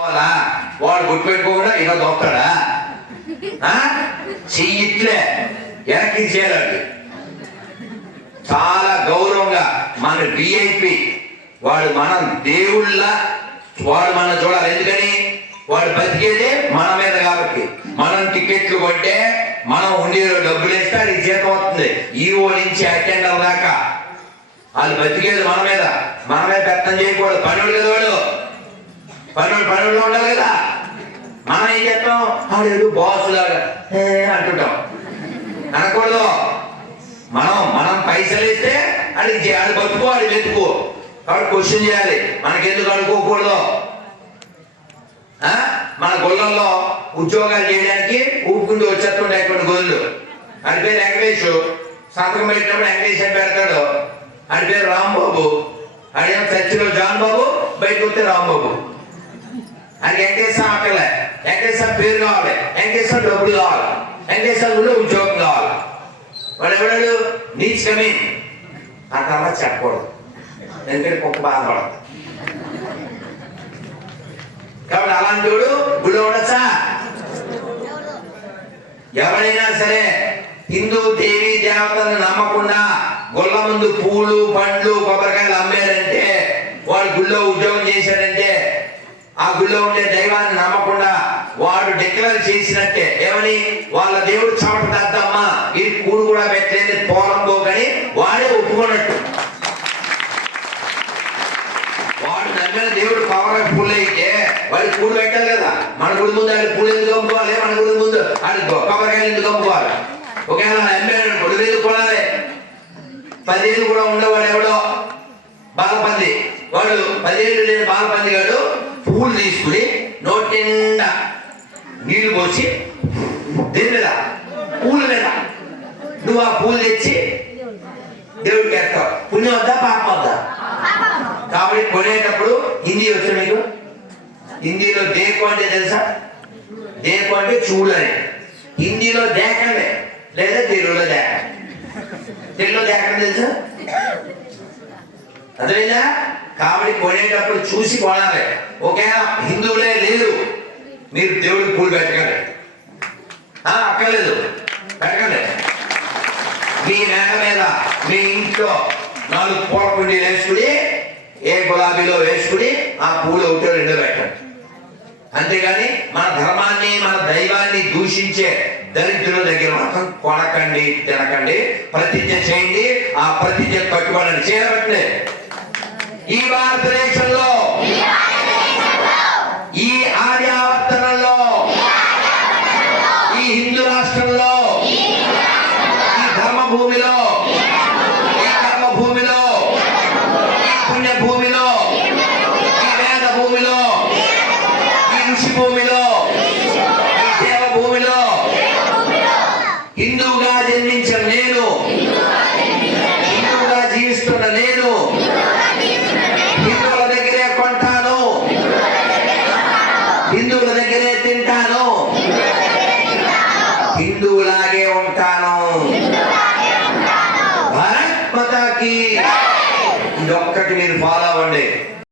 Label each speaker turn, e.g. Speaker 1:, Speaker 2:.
Speaker 1: పోవాలా? వాడు గుట్టు పెట్టుకోకుండా ఇలా దొక్కుతాడా ఆ? చెయ్యి ఇట్లే వెనక్కి చేయాలి చాలా గౌరవంగా మన విఐపి వాడు మనం దేవుళ్ళ వాడు మనం చూడాలి. ఎందుకని? వాడు బతికేదే మన మీద కాబట్టి. మనం టికెట్లు కొట్టే మనం ఉండే డబ్బులు వేస్తే అది జీతం వస్తుంది. ఈఓ నుంచి అటెండర్ దాకా. వాళ్ళు బతికేది మన మీద. మన మీద పెత్తం చేయకూడదు. పనులు కదా వాడు. పనులు పనుల్లో ఉండాలి కదా. మనం ఏం చేస్తాం? ఆడు బాస్ లాగా అంటుంటాం. అనకూడదు. మనం మనం పైసలు ఇస్తే అడిగి చేయాలి బతుకో అది వెతుకో. కాబట్టి క్వశ్చన్ చేయాలి. మనకెందుకు అనుకోకూడదు? ఆ? మన గొల్లంలో ఉద్యోగాలు చేయడానికి ఊపుకుంటూ వచ్చేస్తుంటాయి కొన్ని గొల్లు అని పేరు వెంకటేష్ సంతకం పెట్టినప్పుడు వెంకటేష్ అని పెడతాడు. అని పేరు రాంబాబు. అడిగిన చర్చిలో జాన్ బాబు బయటకు వస్తే రాంబాబు. అని వెంకటేశ్వర ఆకలే వెంకటేశ్వర పేరు కావాలి. వెంకటేశ్వర డబ్బులు కావాలి. వెంకటేశ్వర ఉద్యోగం కావాలి. వాళ్ళు ఎవడాడు నీచ్ కమి నాకు అలా చెప్పకూడదు. ఎందుకంటే కుక్క బాధపడదు కాబట్టి అలాంటి వాడు గుడి ఉండొచ్చా? ఎవరైనా సరే హిందూ దేవి దేవతలను నమ్మకుండా గొల్ల ముందు పూలు పండ్లు కొబ్బరికాయలు అమ్మారంటే వాళ్ళు గుళ్ళో ఉద్యోగం చేశారంటే ఆ గుళ్ళో ఉండే దైవాన్ని నమ్మకుండా వాడు డిక్లేర్ చేసినట్టే. ఏమని? వాళ్ళ దేవుడు చమట దద్దమ్మా ఈ కూడు కూడా పెట్టలేదు పోలం పోకని వాడే ఒప్పుకున్నట్టు. వాడు నమ్మిన దేవుడు పవర్ పూలు అయితే వాడి పూలు పెట్టాలి కదా. మన గుడి ముందు ఆయన పూలు ఎందుకు అమ్ముకోవాలి? మన గుడి ముందు ఆయన కొబ్బరికాయలు ఎందుకు అమ్ముకోవాలి? ఒకవేళ నమ్మాడు గుడి మీద కొనాలి? పదిహేను కూడా ఉండేవాడు ఎవడో? బాలపంది వాడు పదిహేను లేని బాలపంది గాడు పూలు తీసుకుని నోటి నిండా నీళ్ళు పోసి దేని మీద? పూల మీద. నువ్వు ఆ పూలు తెచ్చి దేవుడికి వేస్తావు. పుణ్యం వద్దా పాపం వద్దా? కాబట్టి కొనేటప్పుడు హిందీ వచ్చిన మీకు? హిందీలో దేకు అంటే తెలుసా? దేకు అంటే చూడు అని హిందీలో దేకండి. లేదా తెలుగులో దేకండి తెలుగులో దేకండి తెలుసా? అదేనా కాబట్టి కొనేటప్పుడు చూసి కొనాలి ఒకవేళ హిందువులే లేరు. మీరు దేవుడికి పూలు పెట్టకండి ఆ, అక్కర్లేదు. పెట్టకండి మీ నేల మీద మీ ఇంట్లో నాలుగు పూల కుండీలు వేసుకుని ఏ గులాబీలో వేసుకుని ఆ పూలు ఒకటో రెండో పెట్టండి. అంతేగాని మన ధర్మాన్ని మన దైవాన్ని దూషించే దరిద్రుల దగ్గర మాత్రం కొనకండి తినకండి. ప్రతిజ్ఞ చేయండి. ఆ ప్రతిజ్ఞ కట్టుబడండి చేయబట్లే ఈ భారతదేశంలో ఈ ఆర్యావర్తనంలో ఈ హిందూ రాష్ట్రంలో ఈ ధర్మ భూమిలో ఈ కర్మభూమిలో ఈ పుణ్యభూమిలో ఈ వేద భూమిలో ఈ ఋషి భూమిలో హిందువుల దగ్గరే తింటాను. హిందువులాగే ఉంటాను. భారత్ మాతాకి. ఇది ఒక్కటి మీరు ఫాలో అవ్వండి.